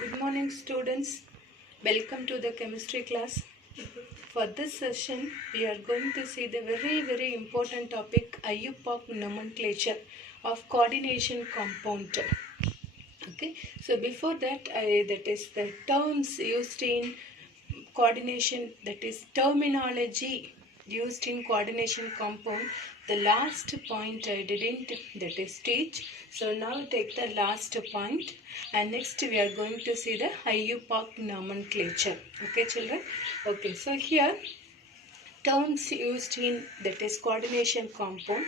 Good morning, students. Welcome to the chemistry class. For this session, we are going to see the very important topic Iupac nomenclature of coordination compound. Okay, so before that, that is the terms used in coordination, that is terminology used in coordination compound. The last point I didn't, that is teach. So now take the last point, and next we are going to see the Iupac nomenclature. Okay, children. Okay, so here terms used in, that is coordination compound,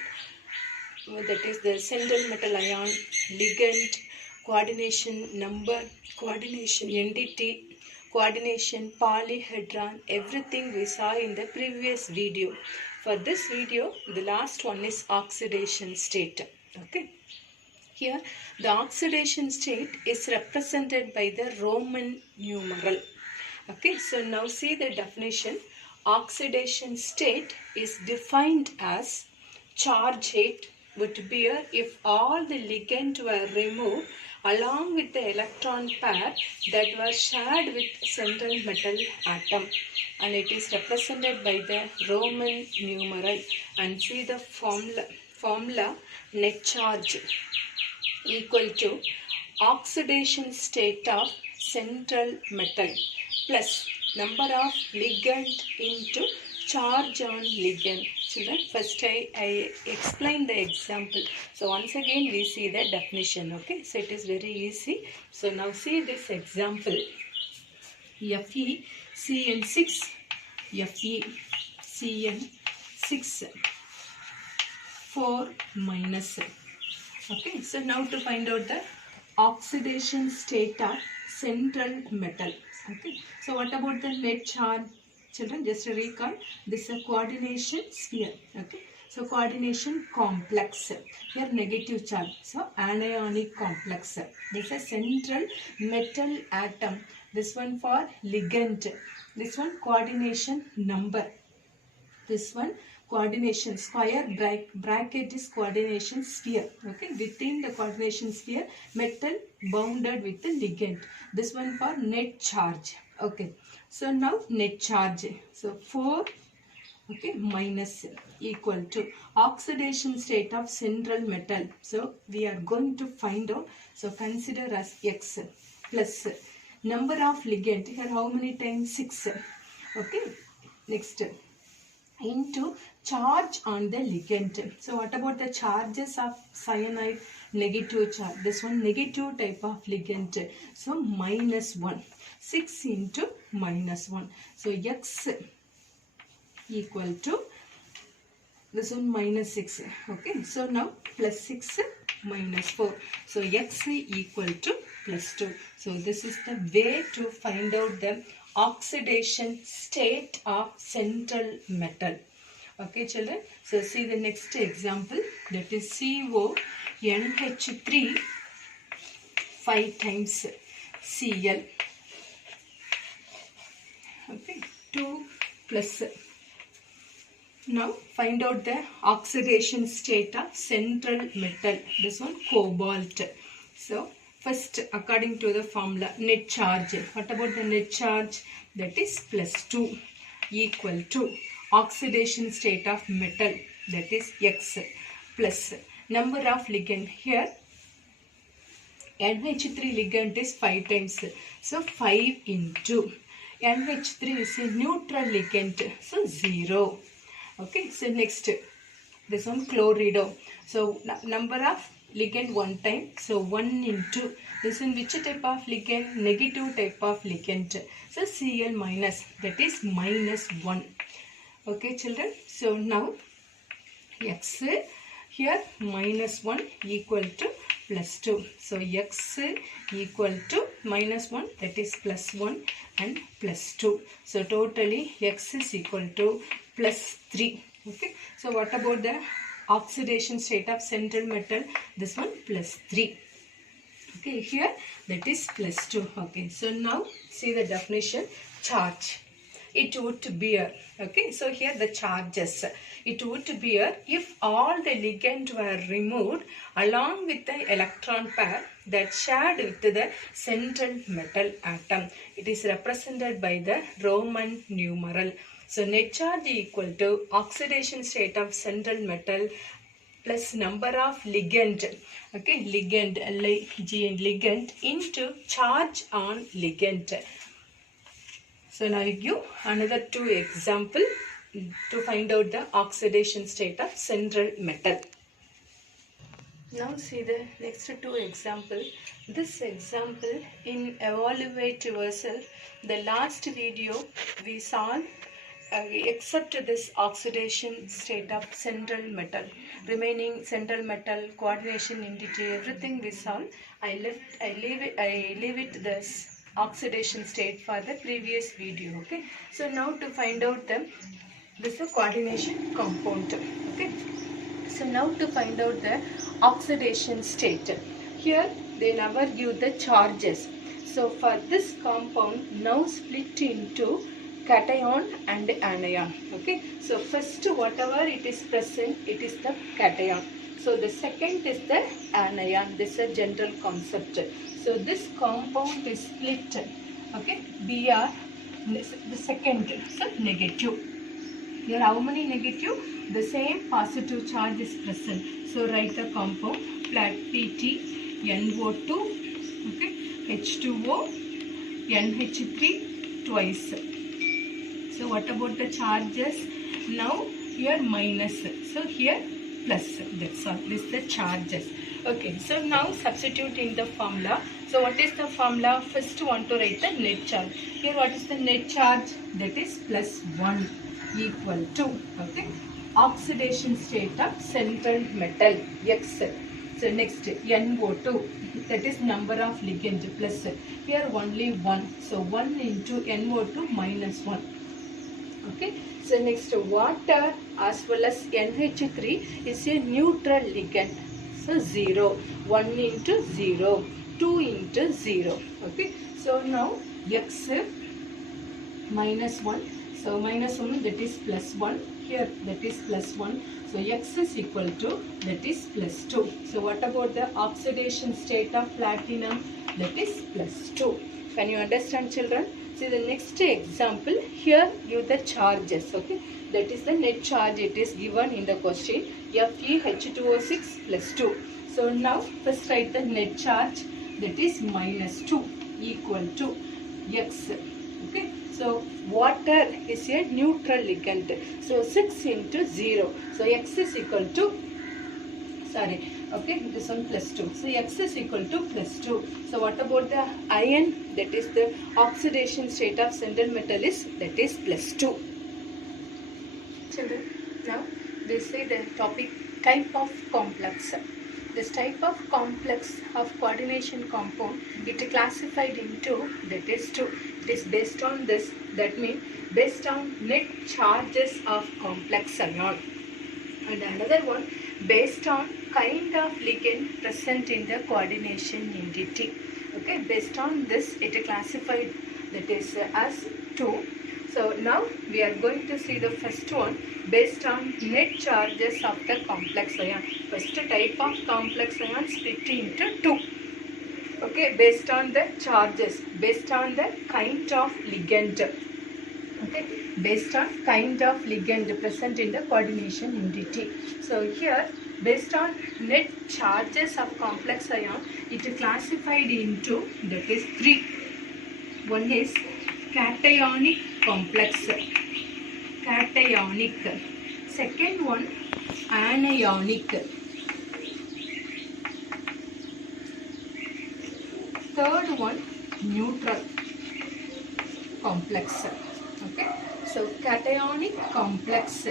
that is the central metal ion, ligand, coordination number, coordination entity, coordination polyhedron, everything we saw in the previous video. For this video, the last one is oxidation state. Okay. Here, the oxidation state is represented by the Roman numeral. Okay, so now see the definition. Oxidation state is defined as chargate would bear if all the ligand were removed along with the electron pair that were shared with central metal atom, and it is represented by the Roman numeral. And see the formula net charge equal to oxidation state of central metal plus number of ligand into charge on ligand. Children, first I explain the example. So once again we see the definition. Okay, so it is very easy. So now see this example. FeCN6, FeCN6, 4 minus. Okay, so now to find out the oxidation state of central metal. Okay, so what about the net charge? Children, just to recall, this is a coordination sphere. Okay, so coordination complex. Here negative charge. So anionic complex. This is a central metal atom. This one for ligand. This one coordination number. This one coordination square bracket is coordination sphere. Okay, within the coordination sphere, metal bounded with the ligand. This one for net charge. Okay, so now net charge. So 4, okay, minus equal to oxidation state of central metal. So we are going to find out. So consider as X plus number of ligand. Here how many times? 6. Okay, next into charge on the ligand. So what about the charges of cyanide? Negative charge. This one negative type of ligand. So minus 1. 6 into minus 1. So X equal to this one minus 6. Okay. So now plus 6 minus 4. So X equal to plus 2. So this is the way to find out the oxidation state of central metal. Okay, children. So see the next example, that is CONH3 5 times Cl. Okay, 2 plus. Now find out the oxidation state of central metal. This one cobalt. So first, according to the formula, net charge. What about the net charge? That is plus 2 equal to oxidation state of metal, that is X, plus number of ligand. Here NH3 ligand is 5 times. So 5 into NH3 is a neutral ligand. So 0. Okay. So next, this one chlorido. So number of ligand 1 time. So 1 into this one which type of ligand? Negative type of ligand. So Cl minus, that is minus 1. Okay, children. So now X here minus 1 equal to plus 2. So X equal to minus 1, that is plus 1 and plus 2. So totally X is equal to plus 3. Okay. So what about the oxidation state of central metal? This one plus 3. Okay, here that is plus 2. Okay, so now see the definition. Charge. it would bear. Okay, so here the charges. It would bear if all the ligand were removed along with the electron pair that shared with the central metal atom. It is represented by the Roman numeral. So net charge equal to oxidation state of central metal plus number of ligand, okay, ligand ligand into charge on ligand. So now I give another two example to find out the oxidation state of central metal. Now see the next two example. This example in evaluate yourself. The last video we saw except this oxidation state of central metal, remaining central metal, coordination entity, everything we saw. I leave it this oxidation state for the previous video. Okay, so now to find out this is a coordination compound. Okay, so now to find out the oxidation state. Here they never give the charges. So for this compound now split into cation and anion. Okay, so first whatever it is present, it is the cation. So the second is the anion. This is a general concept. So this compound is split. Okay, Br, the second, so negative. Here how many negative? The same positive charge is present. So write the compound flat PT, NO2, okay, H2O, NH3 twice. So what about the charges? Now here minus, so here plus. That's all. This is the charges. Okay, so now substitute in the formula. So what is the formula? First want to write the net charge. Here what is the net charge? That is plus 1 equal to, okay, oxidation state of central metal X. So next NO2, that is number of ligand plus. Here only 1. So 1 into NO2 minus 1. Okay, so next water as well as NH3 is a neutral ligand. So 0, 1 into 0, 2 into 0. Okay, so now X minus 1. So minus 1, that is plus 1. Here that is plus 1. So X is equal to, that is plus 2. So what about the oxidation state of platinum? That is plus 2. Can you understand, children? See the next example. Here give the charges. Okay, that is the net charge. It is given in the question. FeH2O6 plus 2. So now first write the net charge. That is minus 2 equal to X. Okay, so water is a neutral ligand. So 6 into 0. So X is equal to, sorry, okay, this one plus 2. So X is equal to plus 2. So what about the iron? That is the oxidation state of central metal is, that is plus 2. Children, now we see the topic type of complex. This type of complex of coordination compound, it classified into, that is 2. It is based on this, that means based on net charges of complex ion. And another one based on kind of ligand present in the coordination entity. Okay, based on this it classified, that is as 2. So now we are going to see the first one based on net charges of the complex ion. First type of complex ion split into 2. Okay, based on the charges, based on the kind of ligand. Okay, based on kind of ligand present in the coordination entity. So here based on net charges of complex ion, it is classified into, that is 3. One is cationic complex, cationic. Second one anionic. Third one neutral complex. Okay, so cationic complex,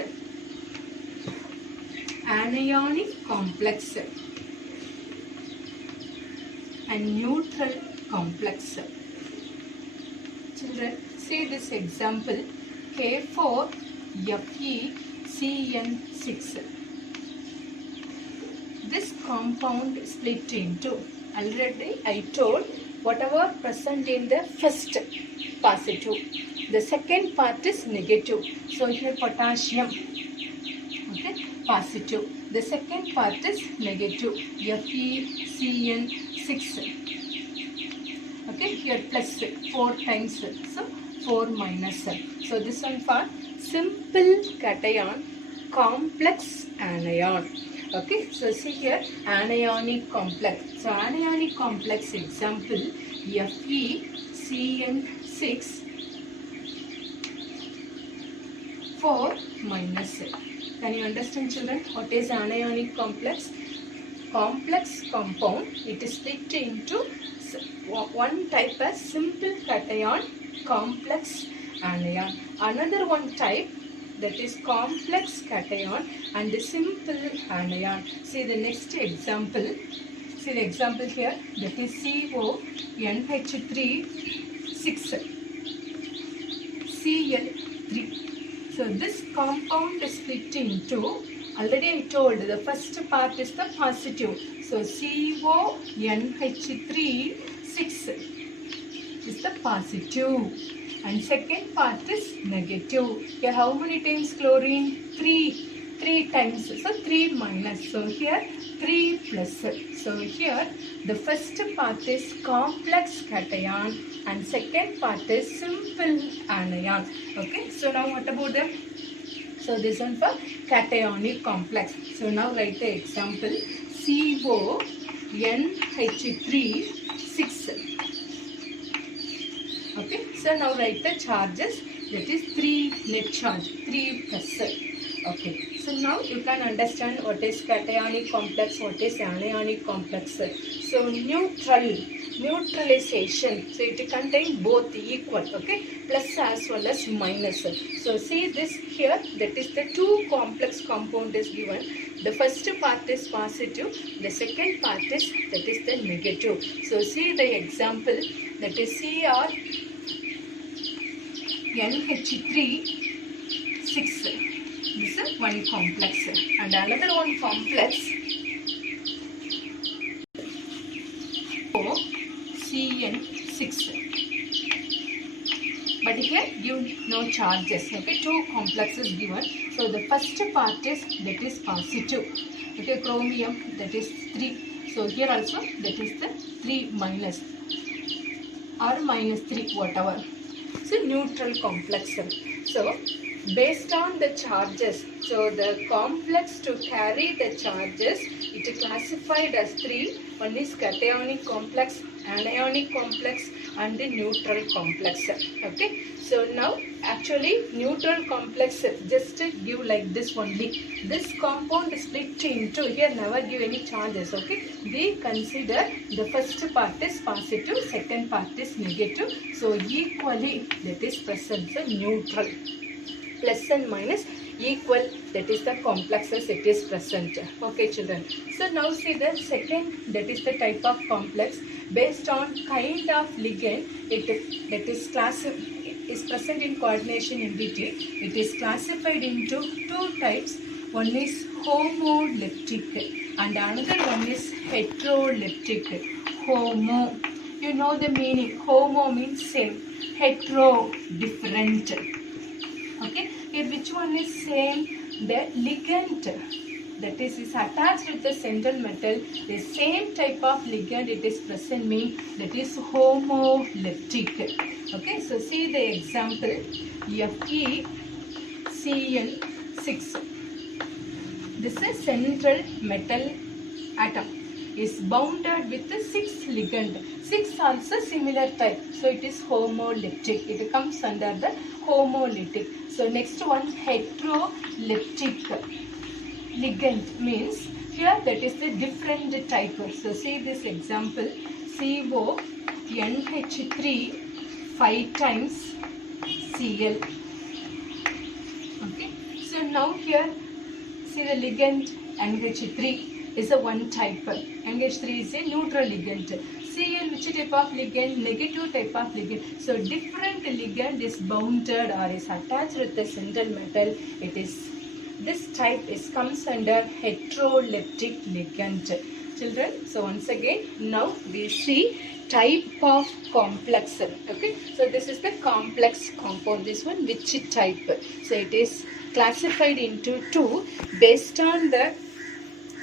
anionic complex and neutral complex. Children, see this example K4FeCN6. This compound split into, already I told, whatever present in the first positive, The second part is negative. So here potassium, okay, positive. The second part is negative, FeCN6. Okay, here plus 4 times, so 4 minus. So this one for simple cation, complex anion. Okay, so see here anionic complex. So anionic complex example, FeCN6 4 minus. Can you understand, children, what is anionic complex? Complex compound, it is split into one type as simple cation, complex anion. Another one type, that is complex cation and simple anion. See the next example. See the example here, that is CONH3 6 Cl3. So this compound is split into, already I told, the first part is the positive. So CONH3 6 is the positive and second part is negative. Here how many times chlorine? 3 times. So 3 minus. So here 3 plus. So here the first part is complex cation and second part is simple anion. Okay. So now what about them? So this one for cationic complex. So now write the example, CONH3 6. Okay. So now write the charges, that is 3 net charge, 3 plus. Okay. So now you can understand what is cationic complex, what is anionic complex. So neutralization. So it contains both equal, okay, plus as well as minus. So see this here, that is the two complex compound is given. The first part is positive, the second part is, that is the negative. So see the example, that is CrNH3 6. This is one complex and another one complex CN6. But here give no charges. Okay, two complexes given. So the first part is, that is positive. Okay, chromium, that is 3. So here also that is the 3 minus or minus 3, whatever. So neutral complex. So based on the charges, so the complex to carry the charges, it is classified as 3. One is cationic complex, anionic complex and the neutral complex. Okay. So now actually neutral complex just give like this only. This compound is split into, here never give any charges. Okay. We consider the first part is positive, second part is negative. So equally that is present. So neutral. Plus and minus equal, that is the complexes it is present. Okay, children. So now see the second, that is the type of complex based on kind of ligand. That is present in coordination entity. It is classified into two types. One is homolytic and another one is heterolyptic. Homo, you know the meaning. Homo means same. Hetero, different. Okay, here which one is same? The ligand, that is attached with the central metal, the same type of ligand it is present, mean that is homolytic. Okay, so see the example, FeCN6. This is central metal atom is bounded with the 6 ligand. 6 also similar type. So it is homolytic. It comes under the homolytic. So next one, heterolyptic ligand means here that is the different type. So see this example, CONH3 5 times Cl. Okay. So now here see the ligand NH3 is a one type. NH3 is a neutral ligand. Cl, which type of ligand? Negative type of ligand. So different ligand is bounded or is attached with the central metal. It is, this type is comes under heterolyptic ligand. children? So once again, now we see type of complex. Okay, so this is the complex compound. This one, which type? So it is classified into two based on the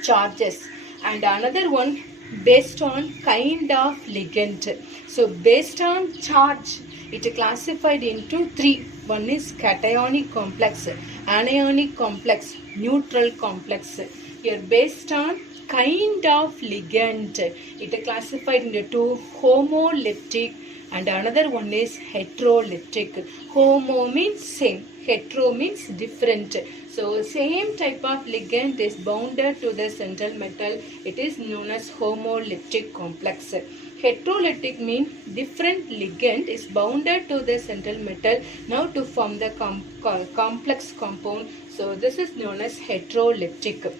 charges, and another one based on kind of ligand. So based on charge, it classified into three. One is cationic complex, anionic complex, neutral complex. Here based on kind of ligand, it classified into two: homolytic, and another one is heterolytic. Homo means same, hetero means different. So same type of ligand is bounded to the central metal. It is known as homolytic complex. Heterolytic means different ligand is bounded to the central metal now to form the complex compound. So this is known as heterolytic.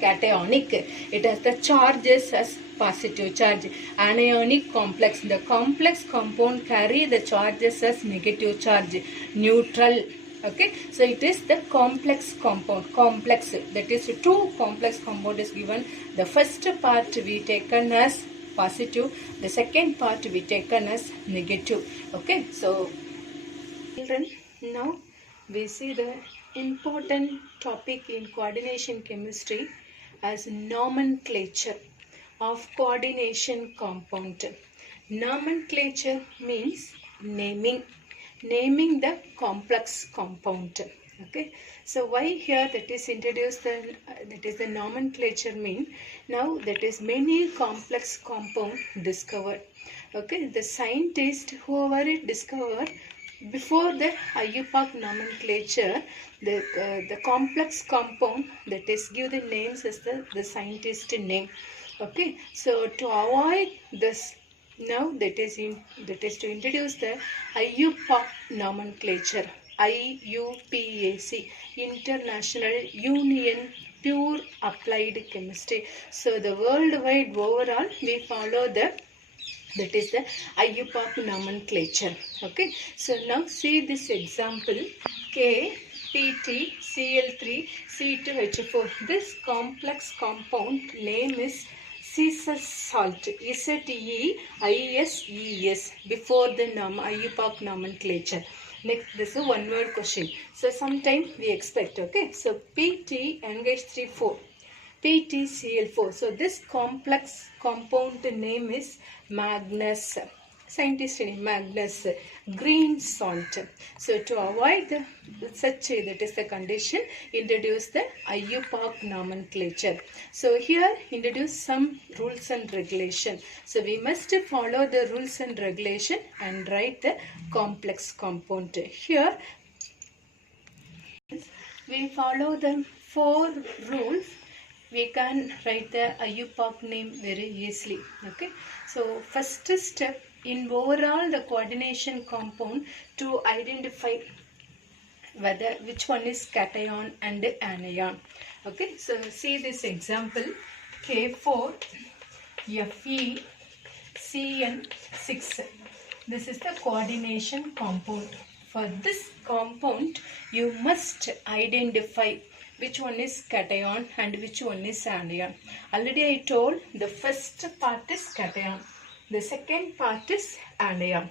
Cationic, it has the charges as positive charge. Anionic complex, the complex compound carry the charges as negative charge. Neutral. Okay, so it is the complex compound. Complex, that is two complex compound is given. The first part we taken as positive, the second part we taken as negative. Okay, so children, now we see the important topic in coordination chemistry as nomenclature of coordination compound. Nomenclature means naming the complex compound. Okay, so why here that is introduced that is the nomenclature mean. Now that is many complex compound discovered. Okay, the scientist whoever it discovered before the Iupac nomenclature, the complex compound that is give the names as the scientist name. Okay, so to avoid this, now that is to introduce the Iupac nomenclature. IUPAC, International Union Pure Applied Chemistry. So the worldwide overall we follow that is the Iupac nomenclature. Okay, so now see this example: KPtCl3C2H4. This complex compound name is Caesar salt, Zeis before the Iupac nomenclature. Next, this is a one word question. So sometimes we expect. Okay, so PtNH34. PtCl4. So this complex compound name is Magnus. Scientist name Magnus. Green salt. So to avoid that is the condition, introduce the Iupac nomenclature. So here introduce some rules and regulation. So we must follow the rules and regulation and write the complex compound. Here we follow the 4 rules. We can write the Iupac name very easily. Okay, so first step in overall the coordination compound to identify whether which one is cation and anion. Okay, so see this example: K4FeCN6. This is the coordination compound. For this compound, you must identify which one is cation and which one is anion. Already I told the first part is cation, the second part is anion.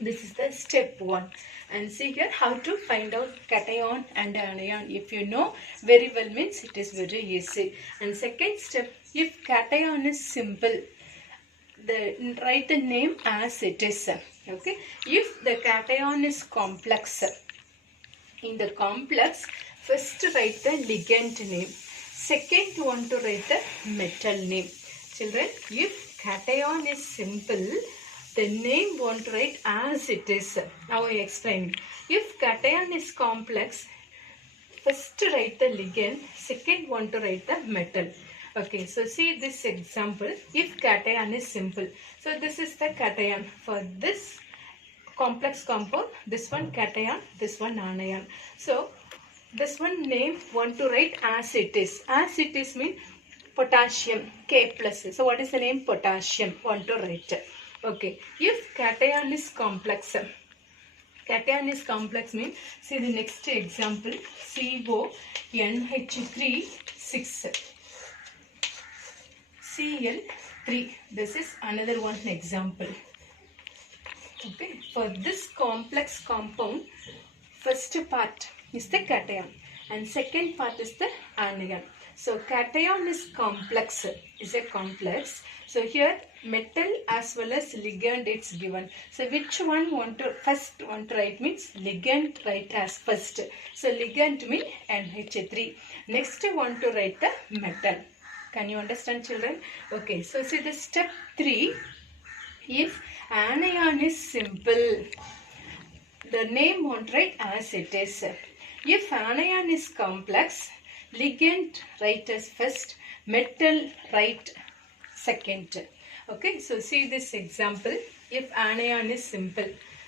This is the step 1. And see here how to find out cation and anion. If you know very well means it is very easy. And second step, if cation is simple, write the name as it is. Okay. If the cation is complex, in the complex, first write the ligand name. Second one to write the metal name. Children, if cation is simple, the name want to write as it is. Now I explain. If cation is complex, first write the ligand, second one to write the metal. Okay, so see this example. If cation is simple, so this is the cation. For this complex compound, this one cation, this one anion. So this one name want to write as it is. As it is mean potassium, K plus. So what is the name? Potassium. Want to write. Okay. If cation is complex, cation is complex means, see the next example: CONH3 6. Cl3. This is another one example. Okay, for this complex compound, first part is the cation and second part is the anion. So cation is complex, is a complex. So here metal as well as ligand it's given. So which one first want to write means ligand write as first. So ligand means NH3. Next want to write the metal. Can you understand, children? Okay, so see the step 3. If anion is simple, the name won't write as it is. If anion is complex, ligand write as first, metal write second. Okay, so see this example. If anion is simple,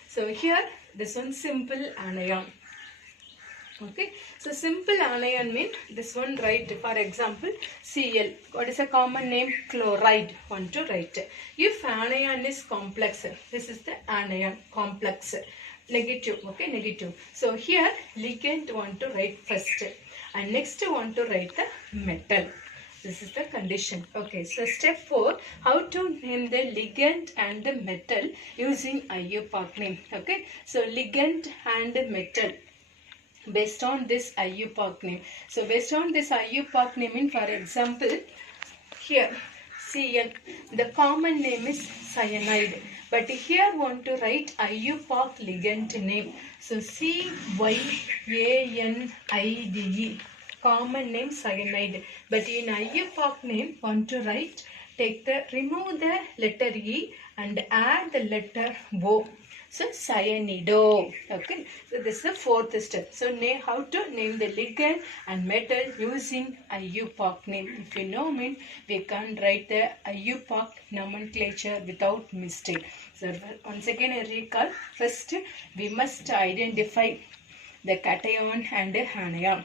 so here this one simple anion. Okay, so simple anion means this one write, for example, Cl. What is a common name? Chloride. Want to write. If anion is complex, this is the anion complex. Negative. Okay, negative. So here ligand want to write first, and next want to write the metal. This is the condition. Okay, so step 4, how to name the ligand and the metal using Iupac name. Okay, so ligand and metal based on this Iupac name. So based on this Iupac name, for example, here Cl, the common name is cyanide. But here want to write Iupac ligand name. So Cyanide, common name cyanide. But in Iupac name want to write, remove the letter E and add the letter O. So cyanido. Okay. So this is the 4th step. So how to name the ligand and metal using Iupac name. If you know me, we can write the Iupac nomenclature without mistake. So once again I recall. First we must identify the cation and anion.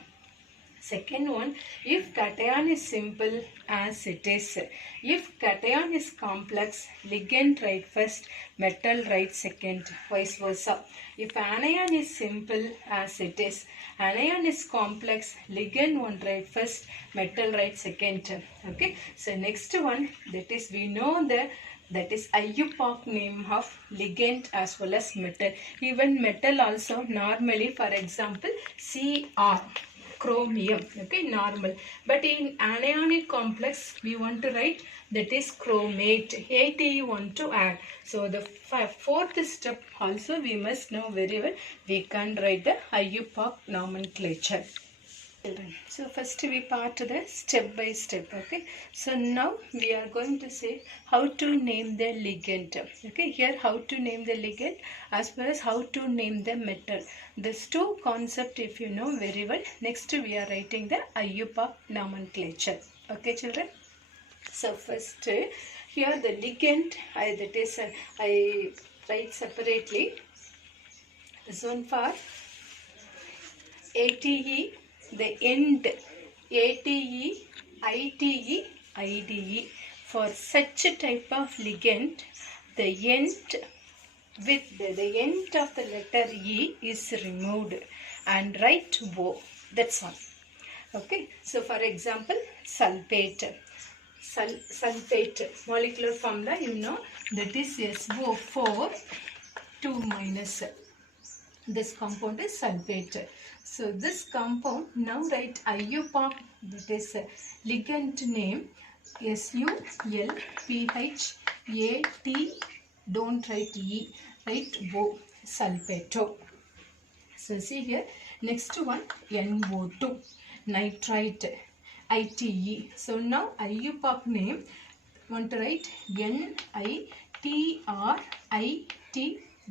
Second one, if cation is simple as it is. If cation is complex, ligand write first, metal write second, vice versa. If anion is simple as it is, anion is complex, ligand one write first, metal write second. Okay. So next one, that is we know that is Iupac name of ligand as well as metal. Even metal also normally, for example, Cr. Chromium, okay, normal. But in anionic complex, we want to write that is chromate. AT want to add. So the 4th step also we must know very well. We can write the Iupac nomenclature. So first we part the step by step. Okay. So now we are going to say how to name the ligand. Okay. Here how to name the ligand as well as how to name the metal. These two concepts if you know very well. Next we are writing the Iupac nomenclature. Okay, children. So first here the ligand I write separately. This one for ATE. The end ATE, ITE, IDE. For such type of ligand, the end with the end of the letter E is removed and write O. That's all. Okay. So for example, sulfate. Sulfate molecular formula you know, that is SO4 2-. This compound is sulfate. So this compound, now write Iupac, that is ligand name SULPHAT, don't write E, write O, sulfato. So see here, next one NO2, nitrite, ITE. So now Iupac name, want to write NITRIT,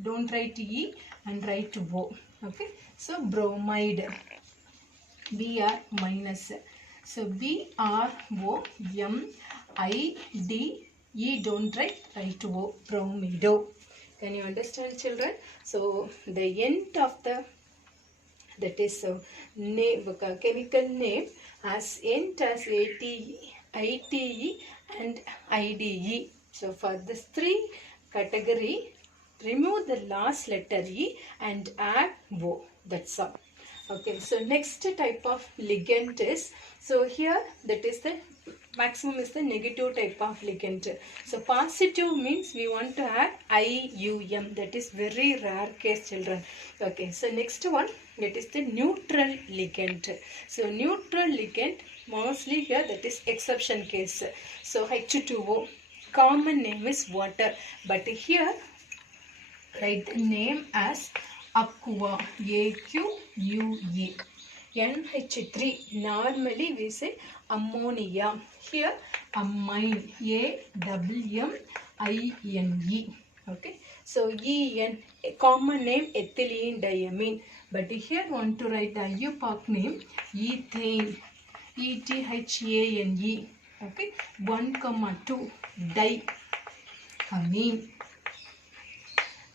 don't write E and write O. Okay. So bromide, Br-. So BROMIDE, don't write O, bromido. Can you understand, children? So the end of the, that is name, chemical name as end as ATE, ITE and IDE. So for this 3 category, remove the last letter E and add O. That's all. Okay. So next type of ligand is, so here that is the Maximum is the negative type of ligand. So positive means we want to add IUM. That is very rare case, children. Okay, so next one, it is the neutral ligand. So neutral ligand, mostly here that is exception case. So H2O, common name is water, but here write the name as aqua, AQUE. NH3, normally we say ammonia. Here amine, AMMINE. Okay, so EN, common name ethylene diamine, but here want to write the Iupac name ethane, ETHANE. Okay, 1,2 diamine.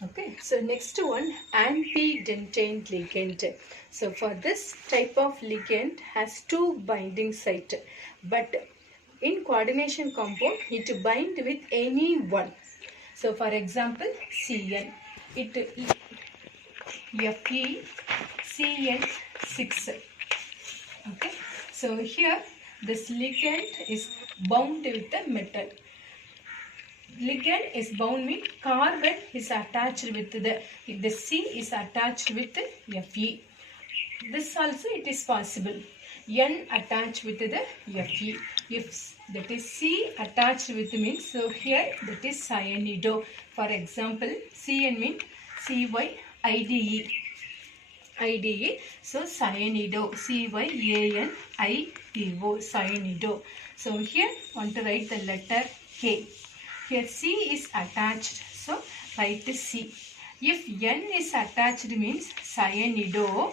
Okay, so next one, antidentate ligand. So for this type of ligand has two binding sites, but in coordination compound it bind with any one. So for example, CN, it FeCN6. Okay, so here this ligand is bound with the metal. Ligand is bound means carbon is attached with the, if the C is attached with the Fe. This also it is possible. N attached with the Fe. If that is C attached with means, so here that is cyanido. For example, Cn means CYIDE. IDE. So cyanido. CYANIDO. Cyanido. So here want to write the letter K. Here C is attached, so write C. If N is attached means cyanido.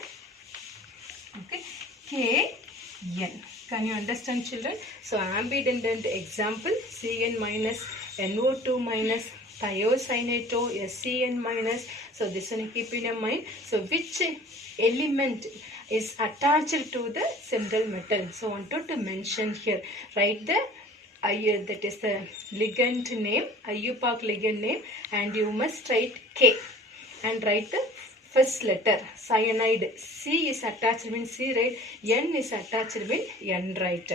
Okay, KN. Can you understand, children? So ambidendant example, Cn minus, NO2 minus, thiocyanate, SCN minus. So this one keep in your mind. So which element is attached to the central metal? So wanted to mention here. Write the that is the ligand name, Iupac ligand name, and you must write K and write the first letter. Cyanide, C is attached means C, right? N is attached means N, right?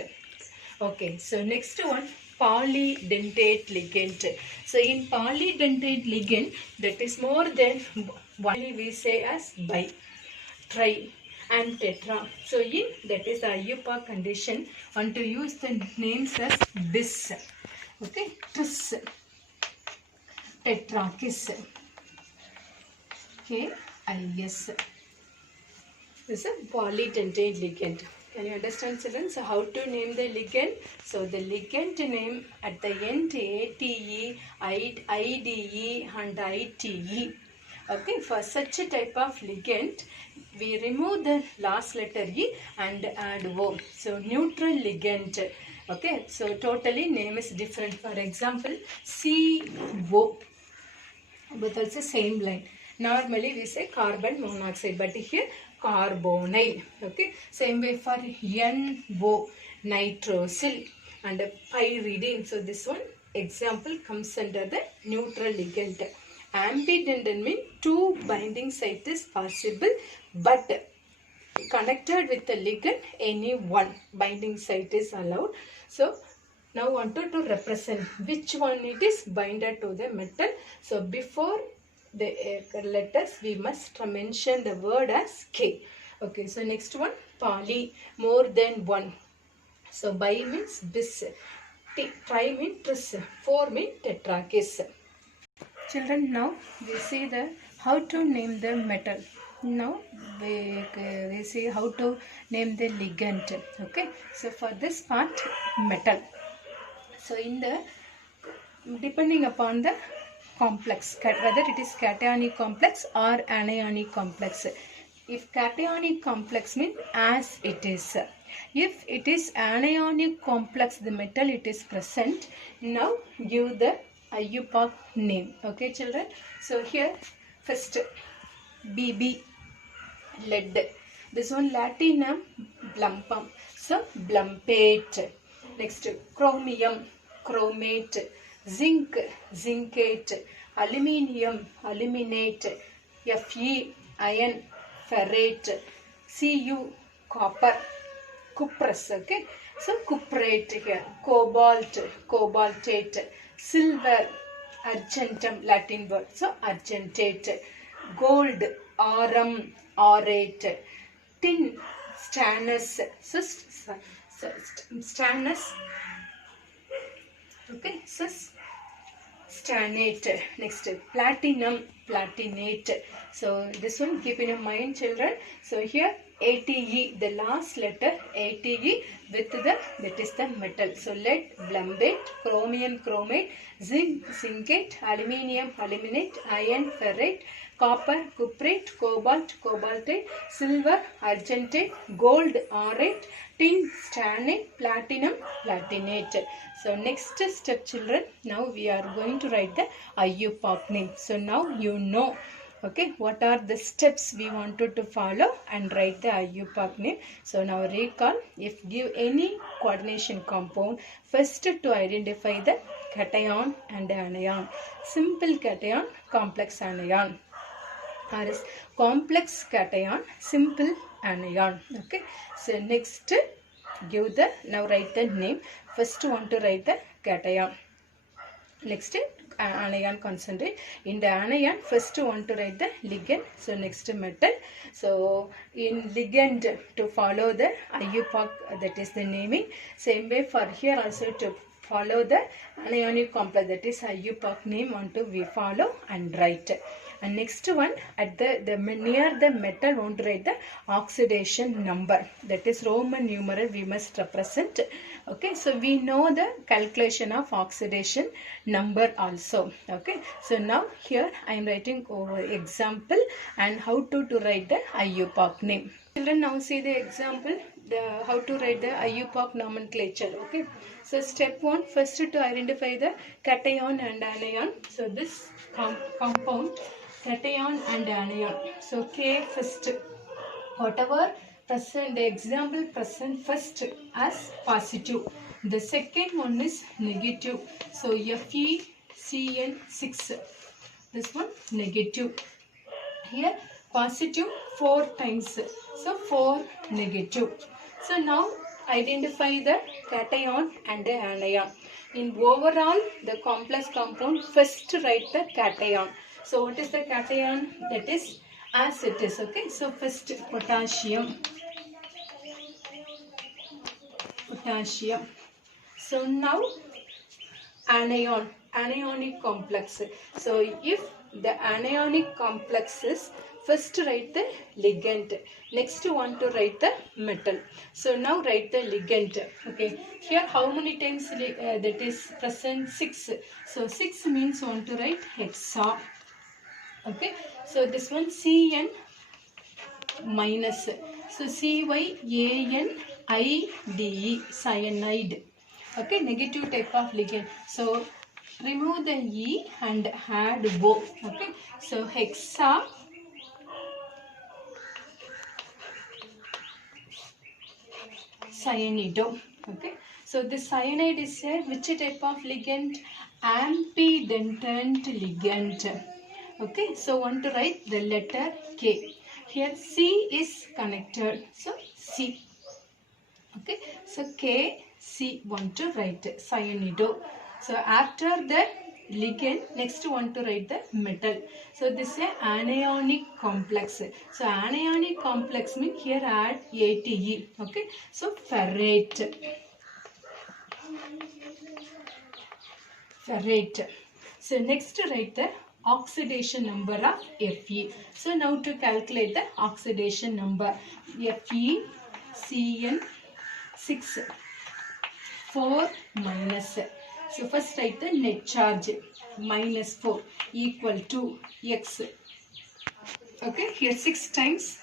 Okay, so next one, polydentate ligand. So in polydentate ligand, that is more than one, we say as bi, tri and tetra. So in that is the Iupac condition, want to use the names as bis. Okay, tris, tetra, kiss, KIS. This is a polydentate ligand. Can you understand, children? So how to name the ligand? So the ligand name at the end ATE, IDE and ITE. Okay, for such a type of ligand, we remove the last letter E and add O. So neutral ligand. Okay, so totally name is different. For example, CO, but also same line. Normally we say carbon monoxide, but here carbonyl. Okay, same way for NO, nitrosyl and pyridine. So this one example comes under the neutral ligand. Ambidendant means two binding sites is possible, but connected with the ligand, any one binding site is allowed. So now wanted to represent which one it is binded to the metal. So before the letters we must mention the word as K. Okay, so next one, poly, more than one. So bi means bis, tri means tris, four means tetra, kiss. Children, now we see the how to name the metal. Now we see how to name the ligand. Okay, so for this part, metal. So in the, depending upon the complex, whether it is cationic complex or anionic complex. If cationic complex means as it is. If it is anionic complex, the metal it is present. Now give the Iupac name. Okay, children. So here first BB, lead. This one latinum, blumpum. So blumpate. Next chromium, chromate. Zinc, zincate. Aluminium, aluminate. Fe, iron, ferrate. Cu, copper, cuprous. Okay. So cuprate here, cobalt, cobaltate, silver, argentum, Latin word, so argentate, gold, aurum, aurate, tin, stannous, so stannous, okay, so stannate. Next, platinum, platinate. So this one keep in your mind, children. So here ATE, the last letter ATE with the, that is the metal. So lead, blumbate, chromium, chromate, zinc, zincate, aluminium, aluminate, iron, ferrite, copper, cuprate, cobalt, cobaltate, silver, argentate, gold, aurate, tin, stannate, platinum, platinate. So next step, children, now we are going to write the Iupac name. So now you know, okay, what are the steps we wanted to follow and write the Iupac name. So now recall, if give any coordination compound, first to identify the cation and anion. Simple cation, complex anion. Or is complex cation, simple anion. Okay, so next give the, now write the name. First want to write the cation. Next anion concentrate. In the anion, first want to write the ligand. So next metal. So in ligand to follow the Iupac, that is the naming. Same way for here also to follow the anionic complex, that is Iupac name want to we follow and write. And next one, at the near the metal want to write the oxidation number, that is Roman numeral we must represent. Okay, so we know the calculation of oxidation number also. Okay, so now here I am writing over example and how to write the Iupac name. Children, now see the example, the how to write the Iupac nomenclature. Okay, so step 1, first to identify the cation and anion. So this compound cation and anion. So K first, whatever present, the example present first as positive. The second one is negative. So FeCN6. This one negative. Here positive 4 times. So 4 negative. So now identify the cation and the anion. In overall the complex compound, first write the cation. So what is the cation? That is as it is. Okay, so first potassium. So now anion, anionic complex. So if the anionic complexes, first write the ligand, next want to write the metal. So now write the ligand. Okay, here how many times that is present? 6. So 6 means want to write hexa. Okay, so this one Cn minus. So CYANIDE, cyanide. Okay, negative type of ligand. So remove the E and add O. Okay, so hexa cyanido. Okay, so the cyanide is a which type of ligand? Ambidentate ligand. Okay, so want to write the letter K. Here C is connected, so C. Okay, so K, C want to write cyanido. So after the ligand, next want to write the metal. So this is a anionic complex. So anionic complex means here add ATE. Okay, so ferrate. So next write the oxidation number of Fe. So now to calculate the oxidation number, FeCN6, 4 minus. So first write the net charge, minus 4 equal to X. Okay, here 6 times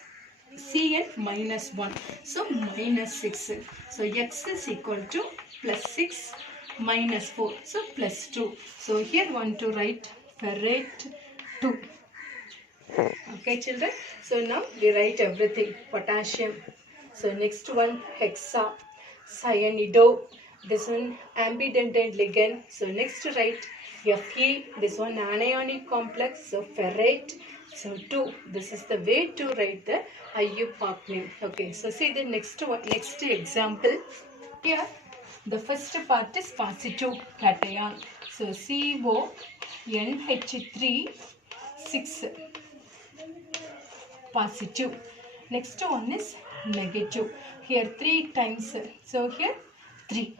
Cn minus 1. So minus 6. So X is equal to plus 6 minus 4. So plus 2. So here want to write ferrate 2. Okay, children. So now we write everything. Potassium. So next one hexa, cyanido. This one ambidentate ligand. So next write Fe. This one anionic complex. So ferrate. So 2. This is the way to write the Iupac name. Okay. So see the next one. Next example. Here the first part is positive cation. So CONH3 6 positive. Next one is negative. Here 3 times. So here 3.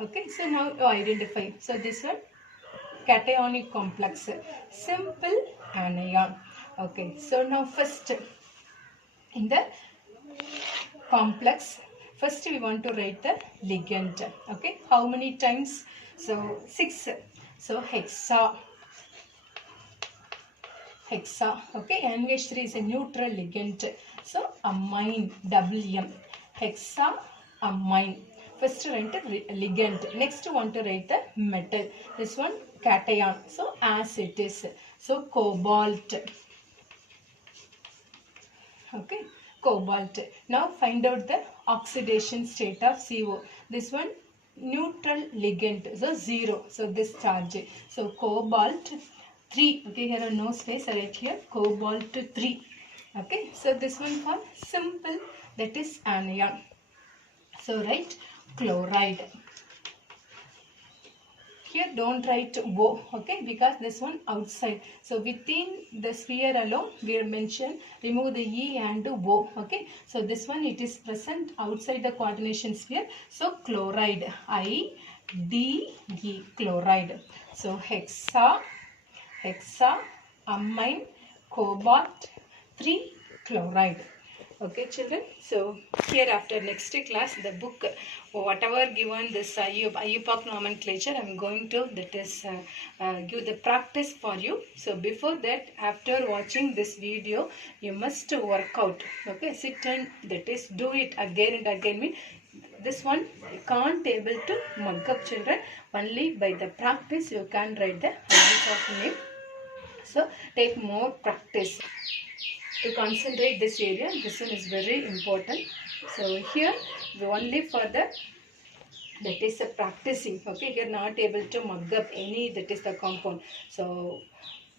Okay, so now you identify. So this one cationic complex, simple anion. Okay, so now first in the complex, first we want to write the ligand. Okay, how many times? So 6. So hexa. Okay, NH3 is a neutral ligand. So amine, WM, hexa amine. First write the ligand. Next want to write the metal. This one cation. So as it is. So cobalt. Okay, cobalt. Now find out the oxidation state of CO. This one neutral ligand. So 0. So this charge. So cobalt 3. Okay, here are no space. I write here cobalt 3. Okay, so this one for simple, that is anion. So write chloride. Here don't write O, okay, because this one outside. So within the sphere alone we have mentioned remove the E and O, okay. So this one it is present outside the coordination sphere. So chloride, IDE, chloride. So hexa, amine, cobalt 3 chloride. Okay children, so here after next class the book whatever given this Iupac nomenclature I am going to give the practice for you. So before that, after watching this video you must work out. Okay, sit and that is do it again and again. Mean this one you can't able to mug up children, only by the practice you can write the Iupac name. So take more practice to concentrate this area. This one is very important. So here the only for the that is the practicing. Okay, you are not able to mug up any that is the compound. So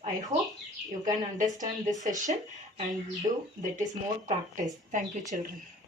I hope you can understand this session and do that is more practice. Thank you children.